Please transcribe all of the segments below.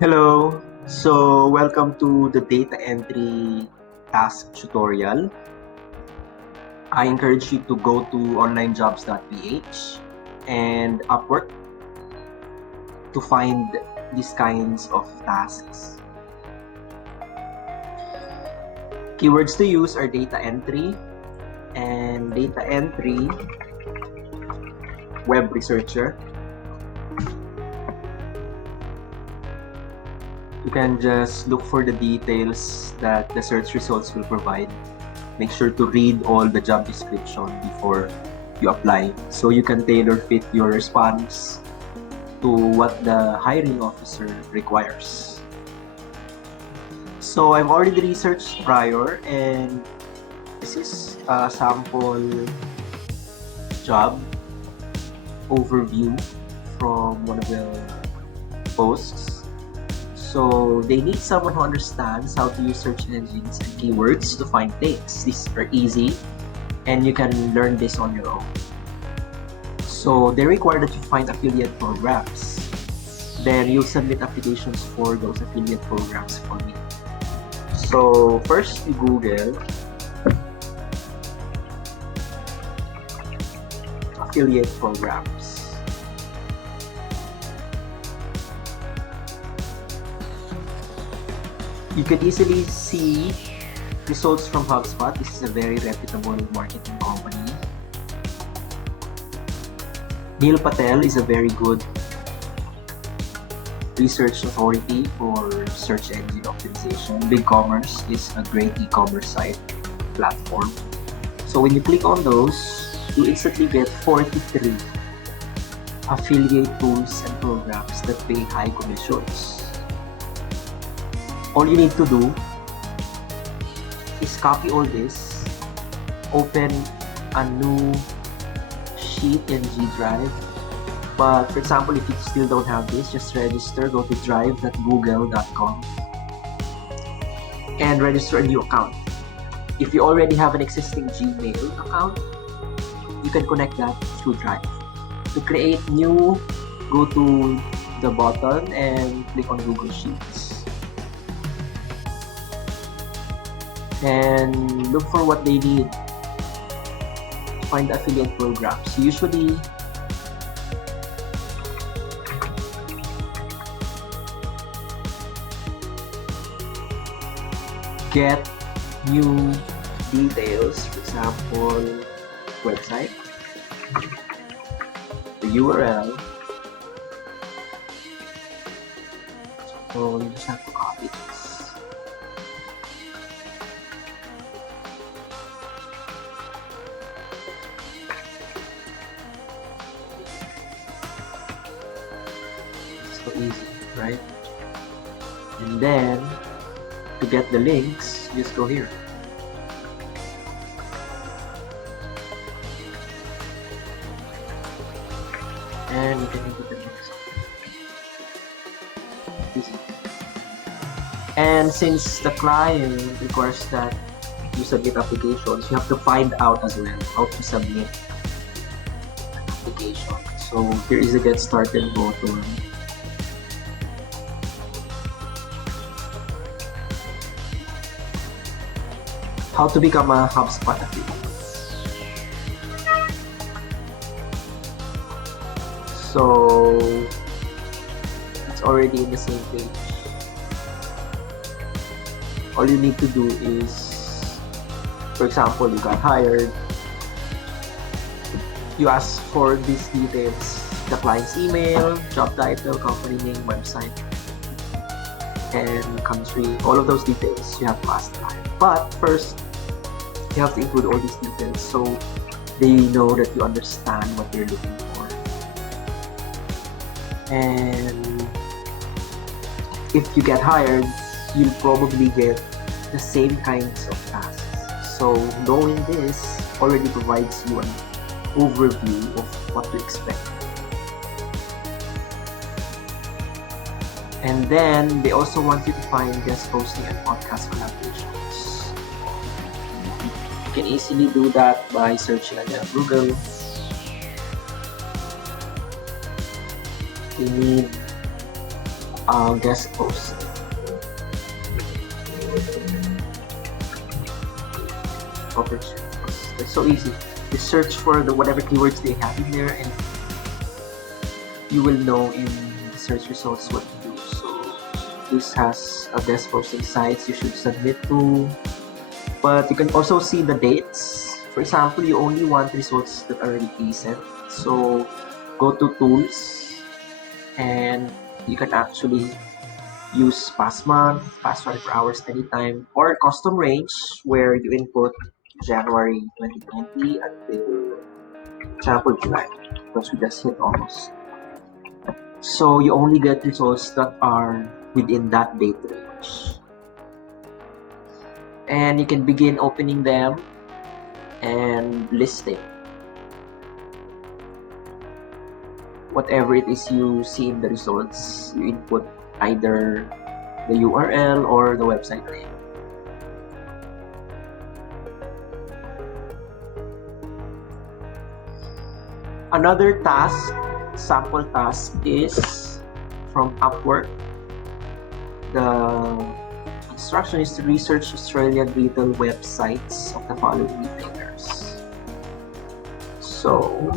Hello. So, welcome to the data entry task tutorial. I encourage you to go to OnlineJobs.ph and Upwork to find these kinds of tasks. Keywords to use are data entry and data entry web researcher. You can just look for the details that the search results will provide. Make sure to read all the job description before you apply so you can tailor fit your response to what the hiring officer requires. So I've already researched prior, and this is a sample job overview from one of the posts. So they need someone who understands how to use search engines and keywords to find things. These are easy and you can learn this on your own. So they require that you find affiliate programs. Then you'll submit applications for those affiliate programs for me. So first you Google affiliate programs. You can easily see results from HubSpot. This is a very reputable marketing company. Neil Patel is a very good research authority for search engine optimization. BigCommerce is a great e-commerce site platform. So when you click on those, you instantly get 43 affiliate tools and programs that pay high commissions. All you need to do is copy all this, open a new sheet in G Drive. But for example, if you still don't have this, just register, go to drive.google.com and register a new account. If you already have an existing Gmail account, you can connect that through Drive. To create new, go to the button and click on Google Sheets. And look for what they need to find affiliate programs. Usually, get new details, for example, website, the URL. So you just have to copy this. So easy, right? And then to get the links, just go here. And you can input the links. Easy. And since the client requires that you submit applications, you have to find out as well how to submit an application. So here is the Get Started button. How to become a HubSpot affiliate. So it's already in the same page. All you need to do is, for example, you got hired. You ask for these details: the client's email, job title, company name, website, and country. All of those details you have to ask the client. But first, you have to include all these details so they know that you understand what they're looking for. And if you get hired, you'll probably get the same kinds of tasks. So knowing this already provides you an overview of what to expect. And then they also want you to find guest posting and podcast collaborations. You can easily do that by searching on Google. You need guest post. It's so easy. Just search for the whatever keywords they have in there, and you will know in the search results what to do. So this has a guest posting sites you should submit to, but you can also see the dates. For example, you only want results that are already recent, so go to tools, and you can actually use past month, past 24 hours anytime, or custom range where you input January 2020 until example July, because we just hit August. So you only get results that are within that date range. And you can begin opening them and listing whatever it is you see in the results. You input either the URL or the website name. Another task, sample task, is from Upwork. The instruction is to research Australian retail websites of the following retailers. So,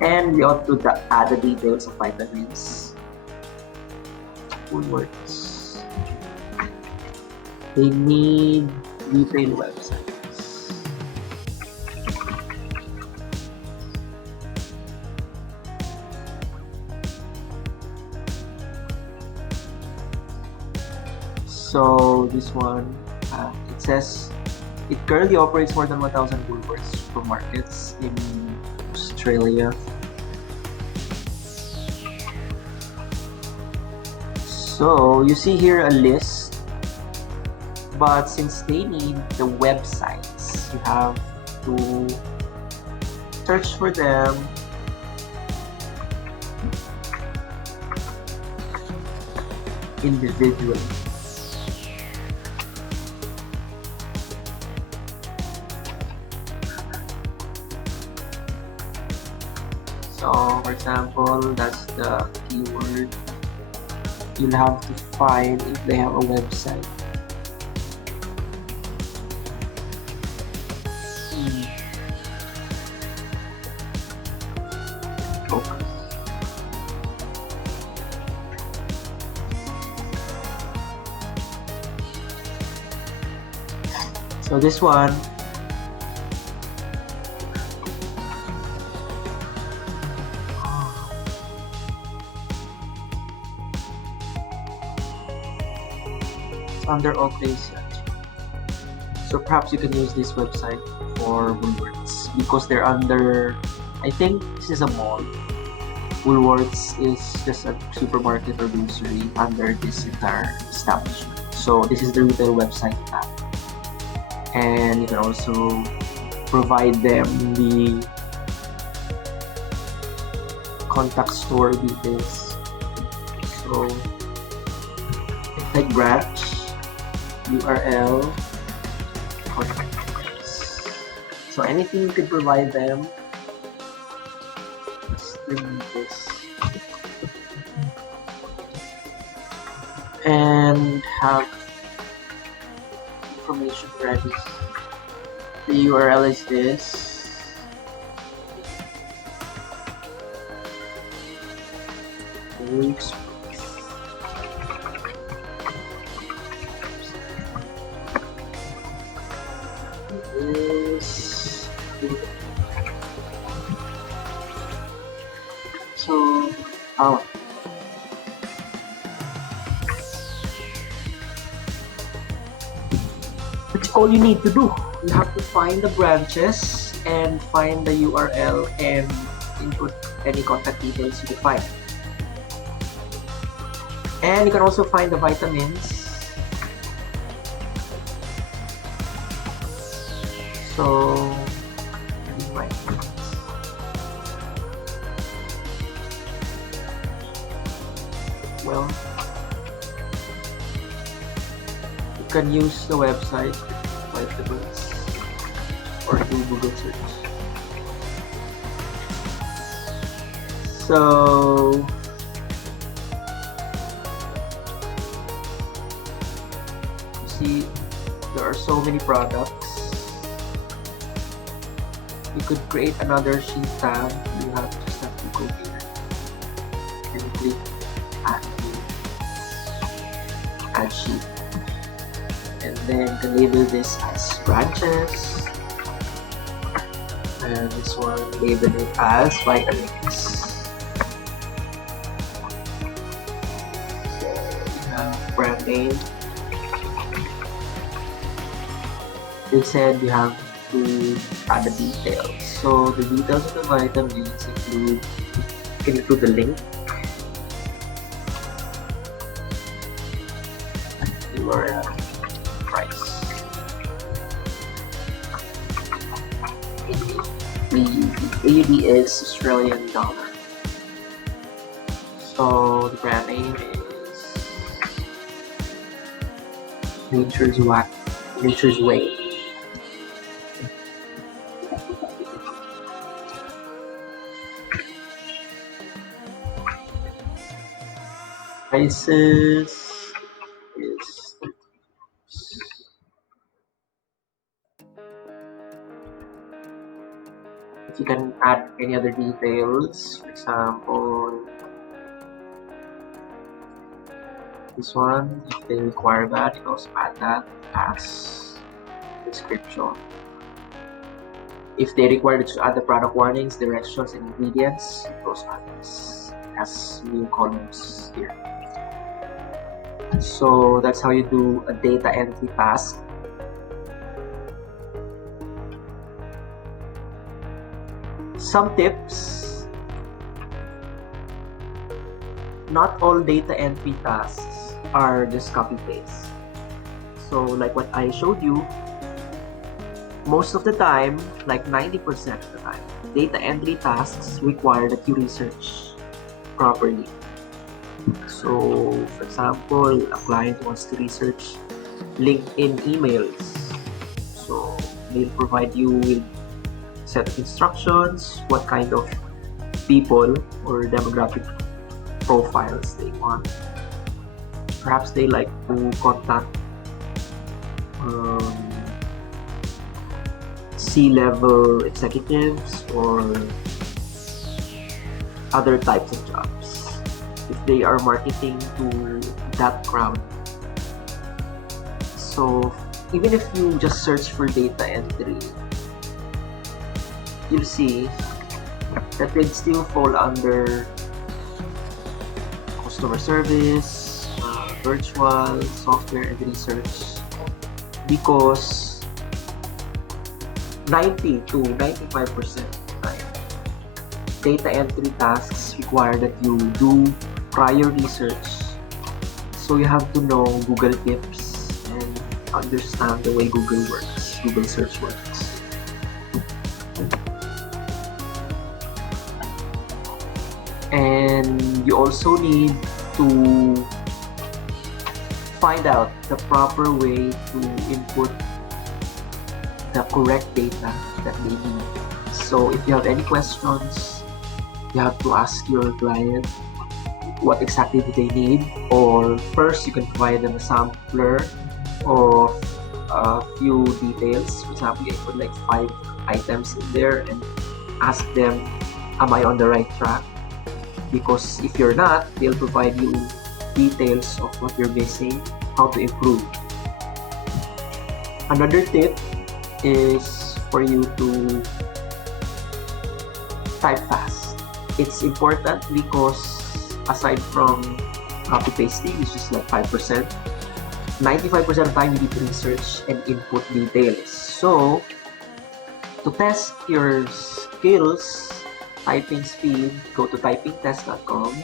and we ought to add the details of vitamins. Woolworths. They need retail websites. So this one, it says it currently operates more than 1,000 Woolworths supermarkets in Australia. So you see here a list, but since they need the websites, you have to search for them individually. So for example, that's the keyword. You'll have to find if they have a website. Okay. So this one, under all places. So perhaps you can use this website for Woolworths because they're under, I think this is a mall. Woolworths is just a supermarket or grocery under this entire establishment. So this is the retail website tab. And you can also provide them the contact store details. So like branch, URL, contact details. So anything you could provide them, this, and have information ready. The URL is this. So, that's all you need to do. You have to find the branches and find the URL and input any contact details you can find. And you can also find the vitamins. So, well, you can use the website vitamins or do Google search. So see there are so many products. You could create another sheet tab. You just have to go here and click add sheet, and then you can label this as branches, and this one label it as vital links. So you have brand name. They said you have to add the details. So the details of the vital links include the link, URL, price. The AUD is Australian dollar. So the brand name is Nature's Way. Prices is if you can add any other details, for example, this one, if they require that, you can also add that as description. If they require to add the product warnings, directions, and ingredients, those add this as new columns here. So that's how you do a data entry task. Some tips: not all data entry tasks are just copy paste. So like what I showed you, most of the time, like 90% of the time, data entry tasks require that you research properly. So for example, a client wants to research LinkedIn emails. So they'll provide you with set of instructions, what kind of people or demographic profiles they want. Perhaps they like to contact C-level executives or other types of jobs. If they are marketing to that crowd. So even if you just search for data entry, you'll see that they still fall under customer service, virtual, software, and research, because 90 to 95% of the time, data entry tasks require that you do prior research. So you have to know Google tips and understand the way Google works, Google search works. And you also need to find out the proper way to input the correct data that they need. So if you have any questions, you have to ask your client what exactly do they need, or first you can provide them a sampler of a few details. For example, you put like 5 items in there and ask them, am I on the right track? Because if you're not, they'll provide you details of what you're missing, how to improve. Another tip is for you to type fast. It's important because aside from copy pasting, it's just like 5%. 95% of the time you need to research and input details. So to test your skills, typing speed, go to typingtest.com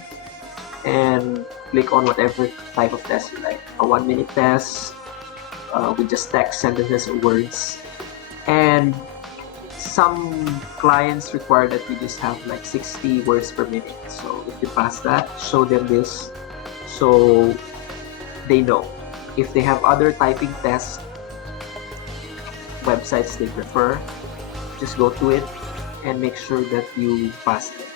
and click on whatever type of test you like. A 1-minute test with just text, sentences, or words. And some clients require that you just have like 60 words per minute. So if you pass that, show them this so they know. If they have other typing test websites they prefer, just go to it and make sure that you pass it.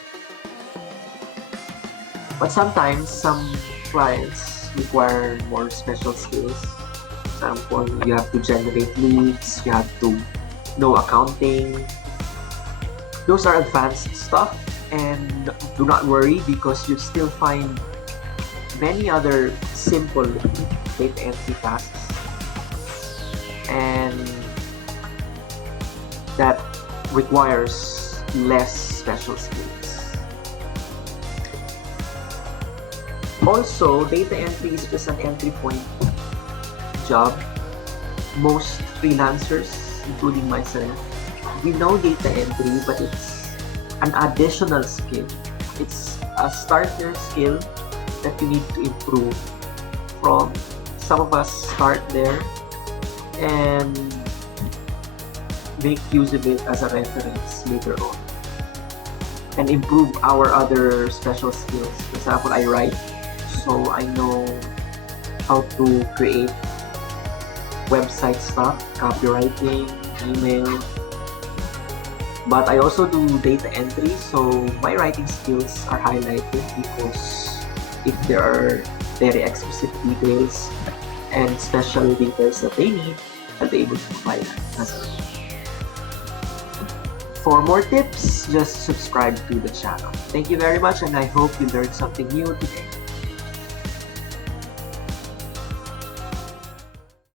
But sometimes some clients require more special skills. example, you have to generate leads, you have to know accounting. Those are advanced stuff, and do not worry because you still find many other simple data entry tasks and that requires less special skills. Also, data entry is just an entry point job. Most freelancers, including myself, we know data entry, but it's an additional skill. It's a starter skill that you need to improve from. Some of us start there and make use of it as a reference later on and improve our other special skills. For example, I write, so I know how to create website stuff, copywriting, email. But I also do data entry, so my writing skills are highlighted because if there are very explicit details and special details that they need, I'll be able to provide that as well. For more tips, just subscribe to the channel. Thank you very much, and I hope you learned something new today.